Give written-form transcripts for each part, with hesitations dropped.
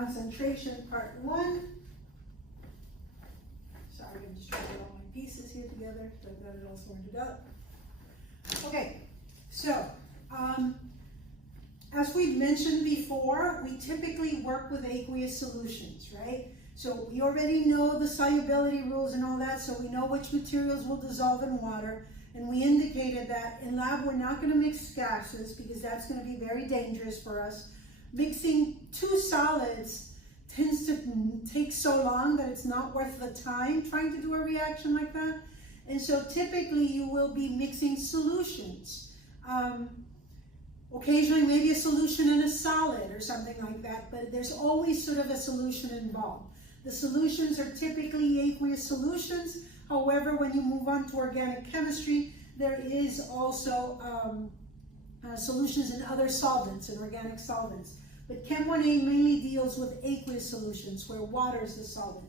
concentration part 1. Sorry, I'm just trying to get all my pieces here together so I've got it all sorted out. Okay, so as we mentioned before, we typically work with aqueous solutions, right? So we already know the solubility rules and all that, so we know which materials will dissolve in water. And we indicated that in lab we're not going to mix gases because that's going to be very dangerous for us. Mixing two solids tends to take so long that it's not worth the time trying to do a reaction like that. And so typically you will be mixing solutions. Occasionally maybe a solution in a solid or something like that, but there's always sort of a solution involved. The solutions are typically aqueous solutions. However, when you move on to organic chemistry, there is also solutions in other solvents, in organic solvents. But Chem 1A mainly deals with aqueous solutions where water is the solvent.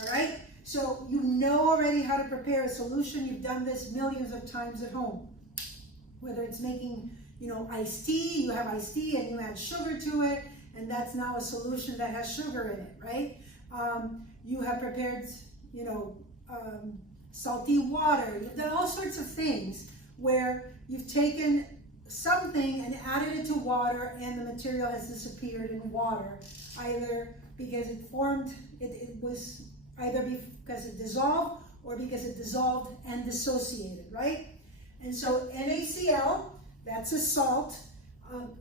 All right? So you know already how to prepare a solution. You've done this millions of times at home. Whether it's making, iced tea, you have iced tea and you add sugar to it, and that's now a solution that has sugar in it, right? You have prepared, salty water. You've done all sorts of things where you've taken something and added it to water and the material has disappeared in water, either because it was either because it dissolved or because it dissolved and dissociated, right? And so NaCl, that's a salt.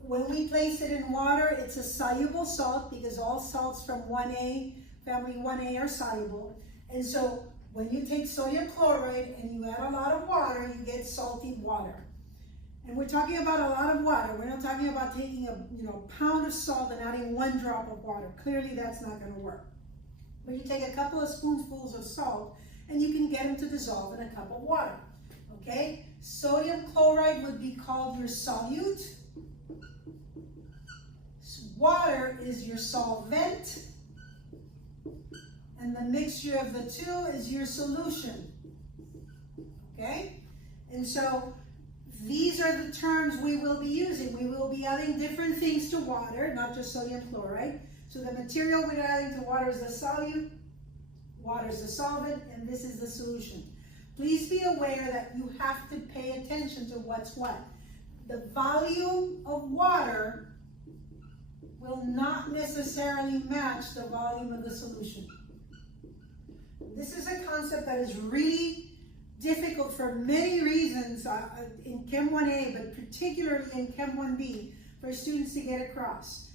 When we place it in water, it's a soluble salt because all salts from 1A, family 1A are soluble. And so when you take sodium chloride and you add a lot of water, you get salty water. And we're talking about a lot of water. We're not talking about taking a pound of salt and adding 1 drop of water. Clearly that's not going to work. But you take a couple of spoonfuls of salt and you can get them to dissolve in a cup of water. Okay? Sodium chloride would be called your solute. Water is your solvent. And the mixture of the two is your solution. Okay? And so these are the terms we will be using. We will be adding different things to water, not just sodium chloride. So the material we're adding to water is the solute, water is the solvent, and this is the solution. Please be aware that you have to pay attention to what's what. The volume of water will not necessarily match the volume of the solution. This is a concept that is really difficult for many reasons in Chem 1A, but particularly in Chem 1B for students to get across.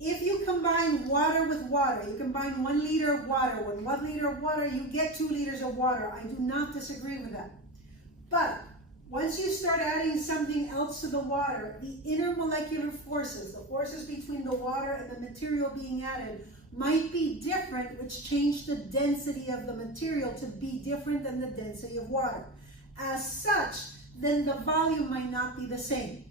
If you combine water with water, you combine 1 liter of water. With 1 liter of water, you get 2 liters of water. I do not disagree with that. But once you start adding something else to the water, the intermolecular forces, the forces between the water and the material being added, might be different, which change the density of the material to be different than the density of water. As such, then the volume might not be the same.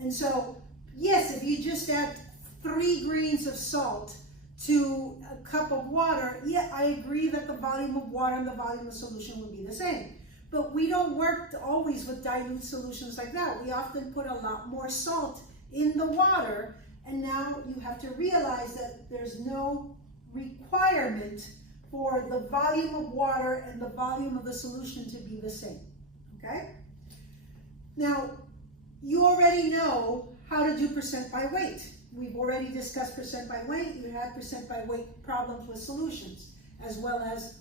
And so, yes, if you just add 3 grains of salt to a cup of water, yeah, I agree that the volume of water and the volume of solution would be the same. But we don't work always with dilute solutions like that. We often put a lot more salt in the water, and now you have to realize that there's no requirement for the volume of water and the volume of the solution to be the same, okay? Now, you already know how to do percent by weight. We've already discussed percent by weight. You had percent by weight problems with solutions, as well as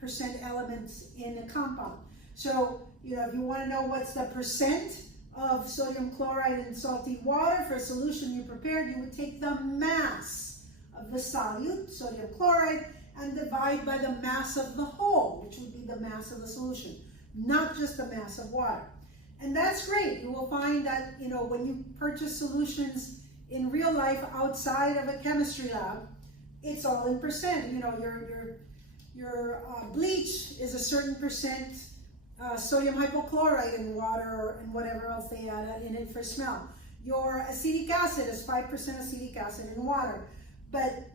percent elements in a compound. So, if you want to know what's the percent of sodium chloride in salty water for a solution you prepared, you would take the mass of the solute, sodium chloride, and divide by the mass of the whole, which would be the mass of the solution, not just the mass of water. And that's great. You will find that, when you purchase solutions in real life outside of a chemistry lab, it's all in percent. Your bleach is a certain percent sodium hypochlorite in water and whatever else they add in it for smell. Your acetic acid is 5% acetic acid in water. But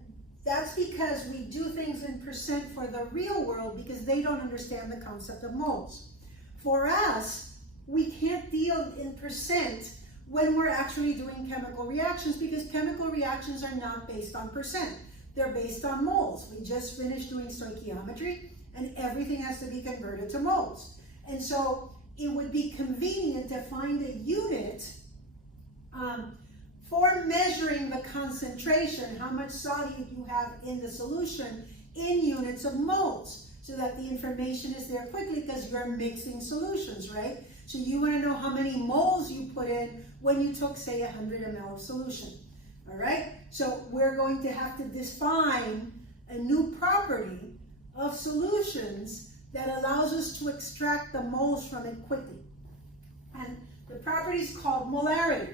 that's because we do things in percent for the real world because they don't understand the concept of moles. For us, we can't deal in percent when we're actually doing chemical reactions, because chemical reactions are not based on percent. They're based on moles. We just finished doing stoichiometry, and everything has to be converted to moles. And so it would be convenient to find a unit for measuring the concentration, how much solute you have in the solution in units of moles, so that the information is there quickly because you're mixing solutions, right? So you want to know how many moles you put in when you took, say, 100 ml of solution, all right? So we're going to have to define a new property of solutions that allows us to extract the moles from it quickly. And the property is called molarity.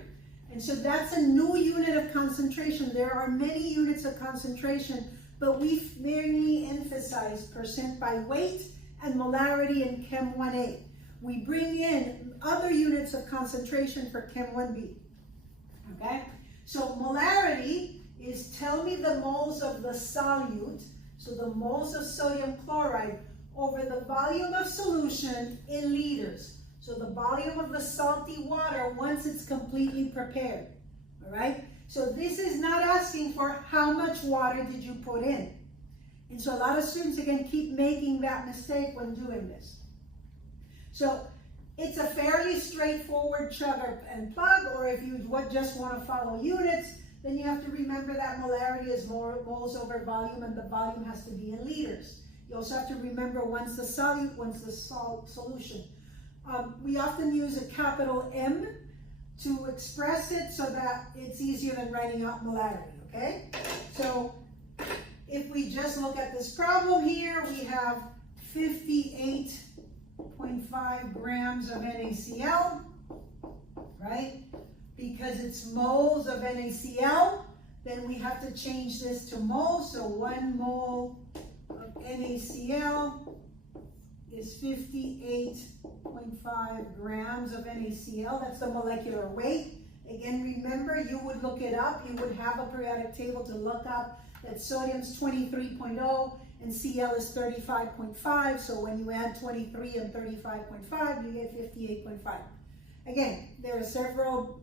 And so that's a new unit of concentration. There are many units of concentration, but we mainly emphasize percent by weight and molarity in Chem 1A. We bring in other units of concentration for Chem 1B, okay? So molarity is tell me the moles of the solute, so the moles of sodium chloride over the volume of solution in liters. So the volume of the salty water once it's completely prepared, all right? So this is not asking for how much water did you put in. And so a lot of students, again, keep making that mistake when doing this. So it's a fairly straightforward chug and plug, or if you just want to follow units, then you have to remember that molarity is moles over volume, and the volume has to be in liters. You also have to remember once the solute, once the solution. We often use a capital M to express it so that it's easier than writing out molarity, okay? So if we just look at this problem here, we have 58.5 grams of NaCl, right? Because it's moles of NaCl, then we have to change this to moles. So 1 mole of NaCl is 58.5 grams of NaCl. That's the molecular weight. Again, remember, you would look it up. You would have a periodic table to look up that sodium's 23.0 and Cl is 35.5. So when you add 23 and 35.5, you get 58.5. Again, there are several,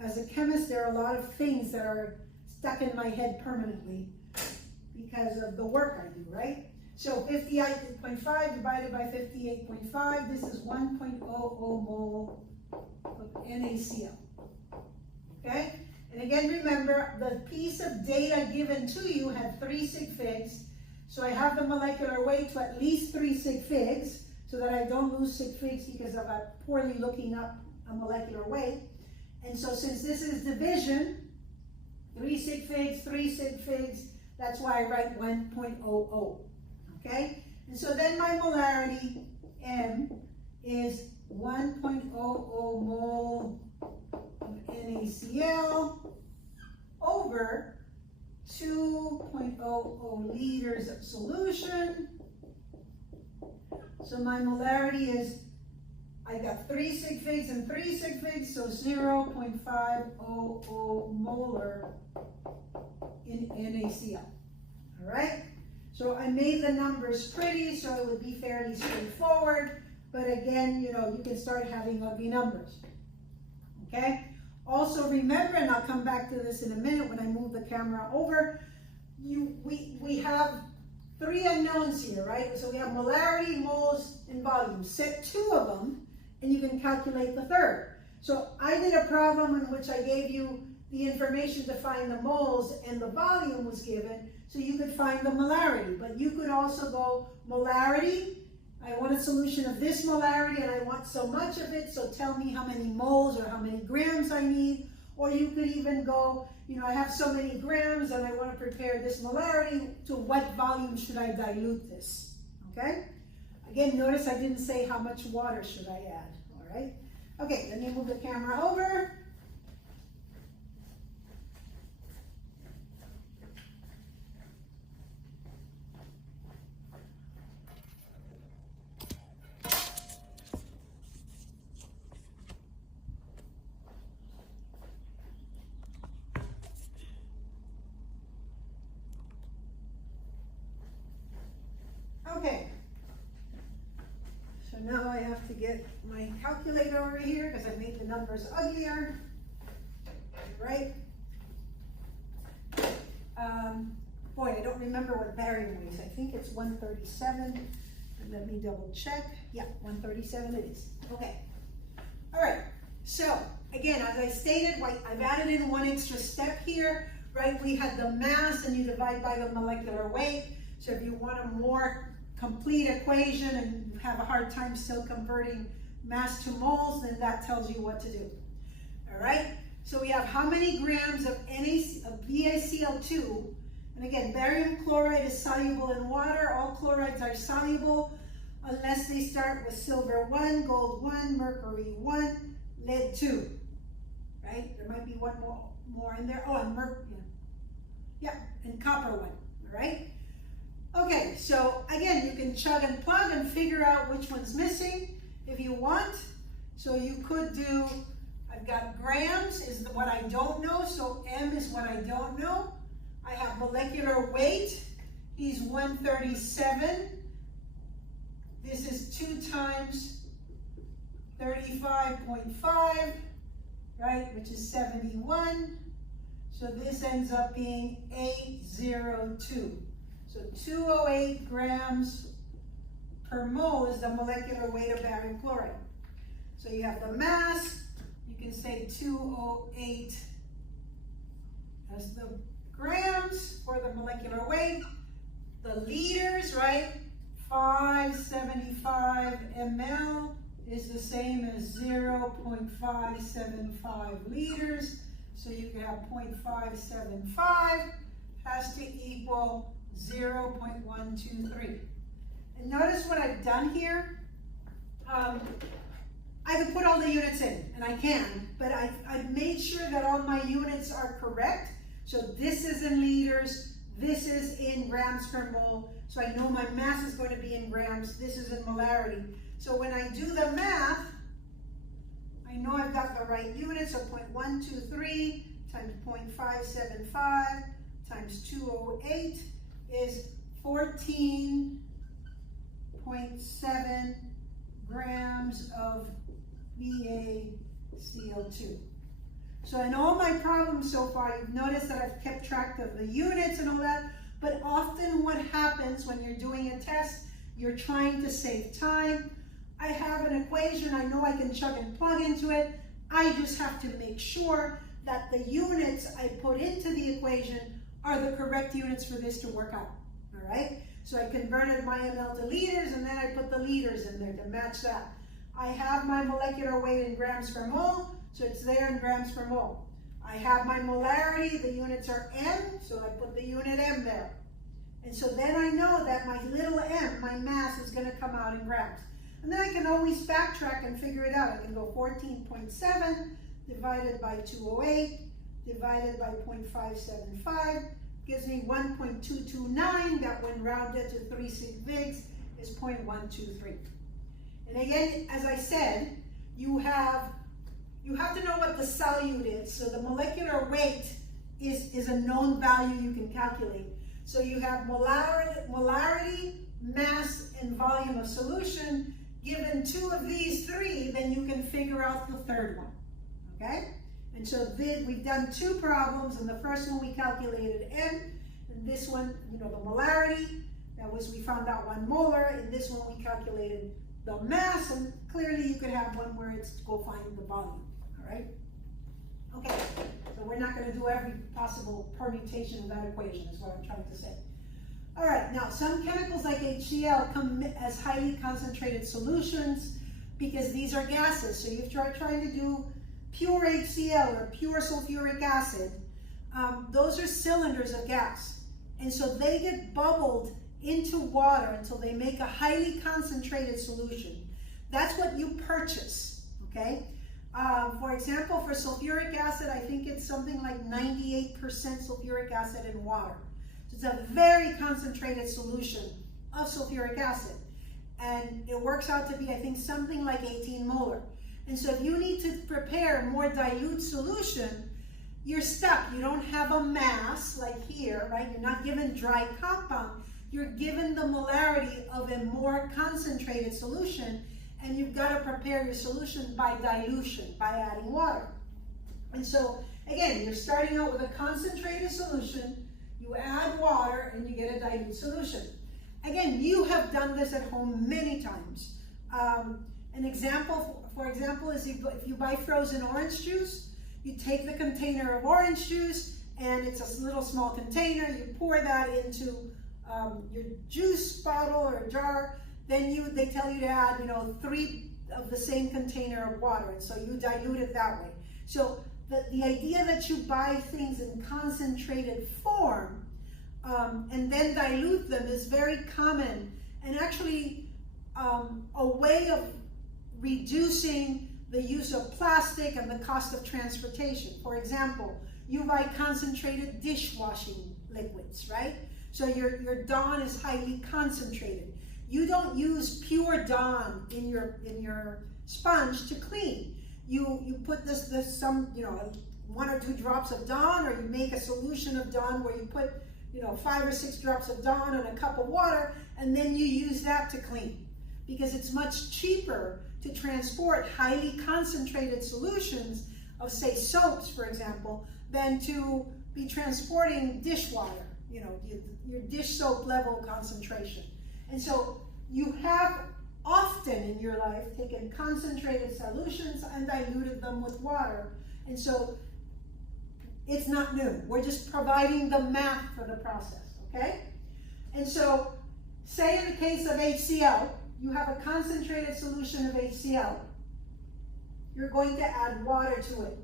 as a chemist, there are a lot of things that are stuck in my head permanently because of the work I do, right? So 58.5 divided by 58.5, this is 1.00 mole of NaCl, okay? And again, remember, the piece of data given to you had 3 sig figs, so I have the molecular weight to at least 3 sig figs, so that I don't lose sig figs because of poorly looking up a molecular weight. And so since this is division, 3 sig figs, 3 sig figs, that's why I write 1.00. Okay, and so then my molarity M is 1.00 mole of NaCl over 2.00 liters of solution. So my molarity is, I got 3 sig figs and 3 sig figs, so 0.500 molar in NaCl. All right? So I made the numbers pretty, so it would be fairly straightforward. But again, you can start having ugly numbers. Okay? Also remember, and I'll come back to this in a minute when I move the camera over, we have 3 unknowns here, right? So we have molarity, moles, and volume. Set 2 of them, and you can calculate the third. So I did a problem in which I gave you the information to find the moles, and the volume was given, so you could find the molarity. But you could also go molarity, I want a solution of this molarity, and I want so much of it, so tell me how many moles or how many grams I need. Or you could even go, I have so many grams, and I want to prepare this molarity, to what volume should I dilute this, okay? Again, notice I didn't say how much water should I add, all right? Okay, let me move the camera over. Okay, so So now I have to get my calculator over here because I made the numbers uglier. Right? Boy, I don't remember what barium weighs. I think it's 137. And let me double check. Yeah, 137 it is. Okay. All right. So again, as I stated, I've added in one extra step here. Right? We had the mass, and you divide by the molecular weight. So if you want a more complete equation and you have a hard time still converting mass to moles, then that tells you what to do. All right? So we have how many grams of BaCl2, and again, barium chloride is soluble in water. All chlorides are soluble unless they start with silver 1, gold 1, mercury 1, lead 2. Right? There might be one more in there. Oh, and and copper 1. All right? Okay, so again, you can chug and plug and figure out which one's missing if you want. So you could do, I've got grams is what I don't know, so M is what I don't know. I have molecular weight, he's 137. This is 2 times 35.5, right, which is 71. So this ends up being 802. So 208 grams per mole is the molecular weight of barium chloride. So you have the mass, you can say 208 as the grams for the molecular weight. The liters, right? 575 ml is the same as 0.575 liters. So you can have 0.575 has to equal 0.123. And notice what I've done here. I can put all the units in, and I can, but I've made sure that all my units are correct. So this is in liters, this is in grams per mole, so I know my mass is going to be in grams, this is in molarity. So when I do the math, I know I've got the right unit, so 0.123 times 0.575 times 208 is 14.7 grams of BaCl2. So in all my problems so far, you've noticed that I've kept track of the units and all that, but often what happens when you're doing a test, you're trying to save time. I have an equation, I know I can chug and plug into it. I just have to make sure that the units I put into the equation are the correct units for this to work out, all right? So I converted my ml to liters, and then I put the liters in there to match that. I have my molecular weight in grams per mole, so it's there in grams per mole. I have my molarity, the units are M, so I put the unit M there. And so then I know that my little m, my mass, is gonna come out in grams. And then I can always backtrack and figure it out. I can go 14.7 divided by 208 divided by 0.575 gives me 1.229, that when rounded to 3 sig figs is 0.123. And again, as I said, you have to know what the solute is. So the molecular weight is a known value you can calculate. So you have molarity, mass, and volume of solution. Given 2 of these 3, then you can figure out the third one, okay? And so we've done 2 problems. In the first one, we calculated M. In this one, the molarity. That was, we found out 1 molar. In this one, we calculated the mass. And clearly, you could have one where it's go find the volume, all right? Okay, so we're not going to do every possible permutation of that equation, is what I'm trying to say. All right, now some chemicals like HCl come as highly concentrated solutions because these are gases. So if you're trying to do pure HCl or pure sulfuric acid, those are cylinders of gas. And so they get bubbled into water until they make a highly concentrated solution. That's what you purchase, okay? For example, for sulfuric acid, I think it's something like 98% sulfuric acid in water. So it's a very concentrated solution of sulfuric acid. And it works out to be, I think, something like 18 molar. And so if you need to prepare a more dilute solution, you're stuck. You don't have a mass like here, right? You're not given dry compound. You're given the molarity of a more concentrated solution. and you've got to prepare your solution by dilution, by adding water. And so, again, you're starting out with a concentrated solution, you add water, and you get a dilute solution. Again, you have done this at home many times. An example, for example, is if you buy frozen orange juice, you take the container of orange juice, and it's a little small container, you pour that into your juice bottle or jar, then they tell you to add, 3 of the same container of water, and so you dilute it that way. So the idea that you buy things in concentrated form and then dilute them is very common, and actually a way of reducing the use of plastic and the cost of transportation. For example, you buy concentrated dishwashing liquids, right? So your Dawn is highly concentrated. You don't use pure Dawn in your sponge to clean. You put some 1 or 2 drops of Dawn, or you make a solution of Dawn where you put 5 or 6 drops of Dawn in a cup of water, and then you use that to clean, because it's much cheaper to transport highly concentrated solutions of, say, soaps, for example, than to be transporting dishwater, your dish soap level concentration. And so you have often in your life taken concentrated solutions and diluted them with water. And so it's not new. We're just providing the math for the process, okay? And so, say in the case of HCl, you have a concentrated solution of HCl. You're going to add water to it.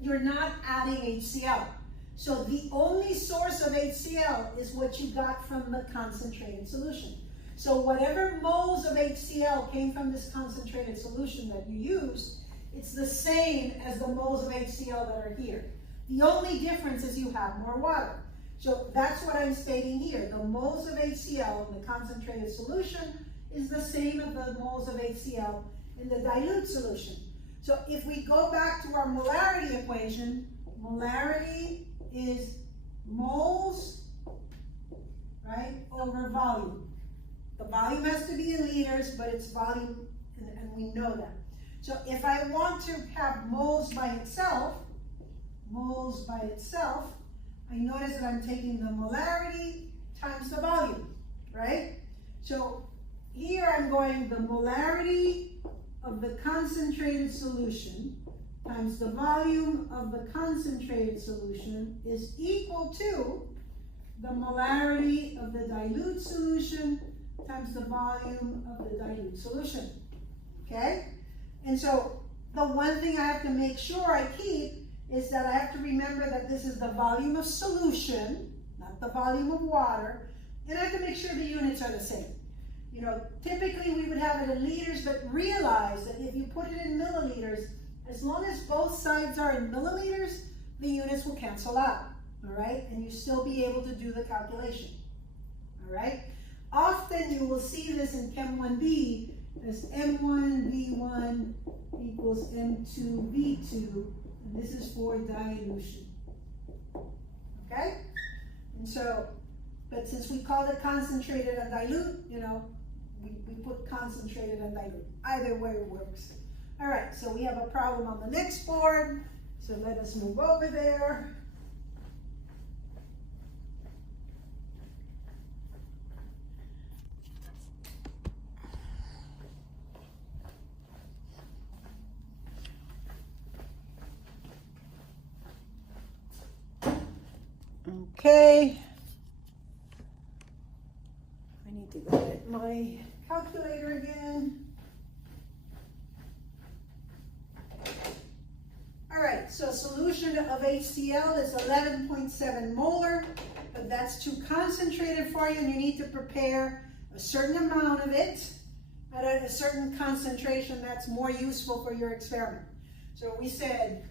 You're not adding HCl. So the only source of HCl is what you got from the concentrated solution. So whatever moles of HCl came from this concentrated solution that you used, it's the same as the moles of HCl that are here. The only difference is you have more water. So that's what I'm stating here. The moles of HCl in the concentrated solution is the same as the moles of HCl in the dilute solution. So if we go back to our molarity equation, molarity is moles, right, over volume. The volume has to be in liters, but it's volume, and we know that. So if I want to have moles by itself, I notice that I'm taking the molarity times the volume, right? So here I'm going the molarity of the concentrated solution times the volume of the concentrated solution is equal to the molarity of the dilute solution times the volume of the dilute solution, okay? And so the one thing I have to make sure I keep is that I have to remember that this is the volume of solution, not the volume of water, and I have to make sure the units are the same. Typically we would have it in liters, but realize that if you put it in milliliters, as long as both sides are in milliliters, the units will cancel out, all right? And you still be able to do the calculation, all right? Often you will see this in Chem 1B as M1V1 equals M2V2, and this is for dilution, okay? And so, but since we call it concentrated and dilute, we put concentrated and dilute. Either way works. All right, so we have a problem on the next board, so let us move over there. Okay. I need to go get my calculator again. All right, so solution of HCl is 11.7 molar, but that's too concentrated for you, and you need to prepare a certain amount of it at a certain concentration that's more useful for your experiment. So we said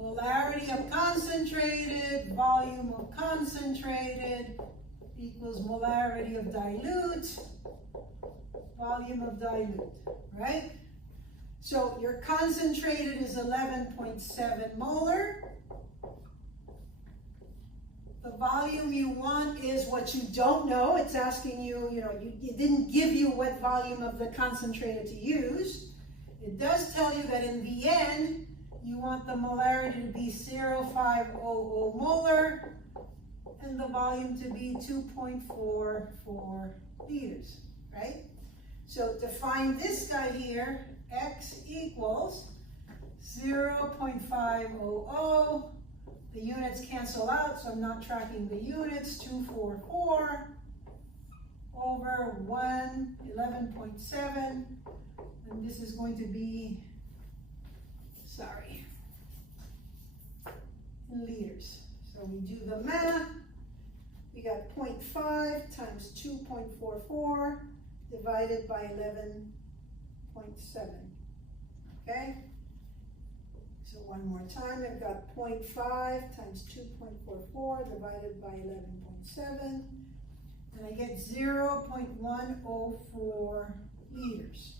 molarity of concentrated, volume of concentrated equals molarity of dilute, volume of dilute, right? So your concentrated is 11.7 molar. The volume you want is what you don't know. It's asking you, it didn't give you what volume of the concentrated to use. It does tell you that in the end, you want the molarity to be 0.500 molar and the volume to be 2.44 liters, right? So to find this guy here, X equals 0.500. The units cancel out, so I'm not tracking the units. 244 over 11.7. And this is going to be, in liters. So we do the math. We got 0.5 times 2.44 divided by 11.7. Okay? So one more time, I've got 0.5 times 2.44 divided by 11.7, and I get 0.104 liters.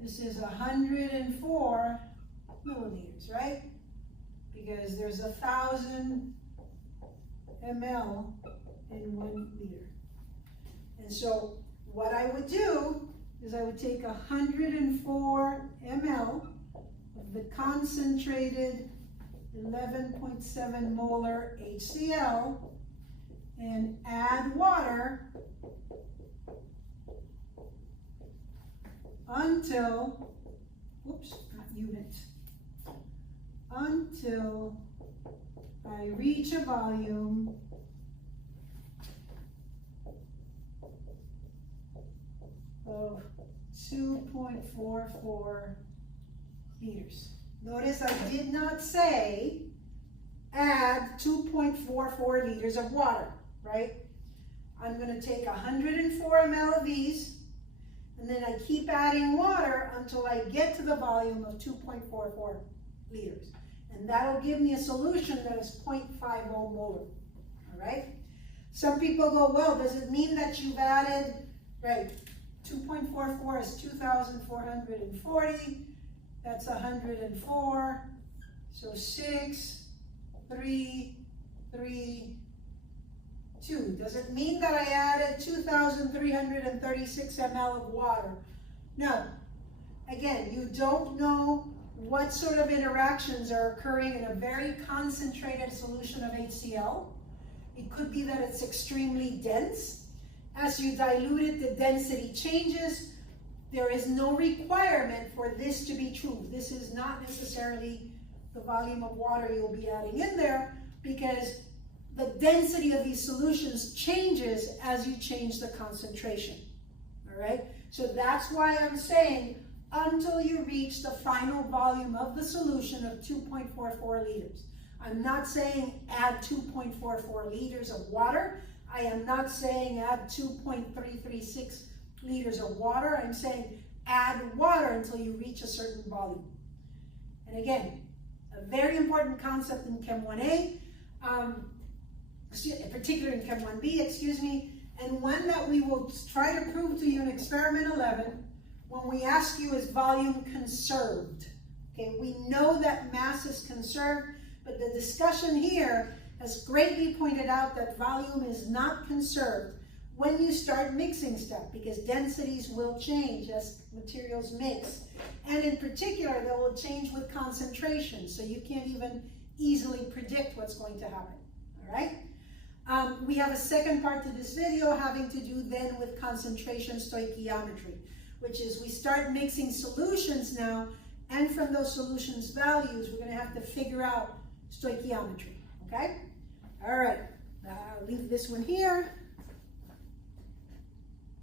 This is 104 milliliters, right? Because there's 1,000 ml in 1 liter. And so what I would do is I would take 104 ml of the concentrated 11.7 molar HCl and add water until, until I reach a volume of 2.44 liters. Notice I did not say add 2.44 liters of water, right? I'm going to take 104 ml of these, and then I keep adding water until I get to the volume of 2.44 liters. And that'll give me a solution that is 0.50 molar, all right? Some people go, well, does it mean that you've added, right, 2.44 is 2,440, that's 104, so 6, 3, 3, 2. Does it mean that I added 2,336 ml of water? No. Again, you don't know what sort of interactions are occurring in a very concentrated solution of HCl. It could be that it's extremely dense. As you dilute it, the density changes. There is no requirement for this to be true. This is not necessarily the volume of water you'll be adding in there, because the density of these solutions changes as you change the concentration, all right? So that's why I'm saying until you reach the final volume of the solution of 2.44 liters. I'm not saying add 2.44 liters of water. I am not saying add 2.336 liters of water. I'm saying add water until you reach a certain volume. And again, a very important concept in Chem 1A, particularly in Chem 1B, and one that we will try to prove to you in experiment 11 when we ask you, is volume conserved? Okay, we know that mass is conserved, but the discussion here has greatly pointed out that volume is not conserved when you start mixing stuff, because densities will change as materials mix. And in particular, they will change with concentration, so you can't even easily predict what's going to happen, all right? We have a second part to this video having to do then with concentration stoichiometry, which is we start mixing solutions now, and from those solutions values, we're going to have to figure out stoichiometry, okay? All right, I'll leave this one here.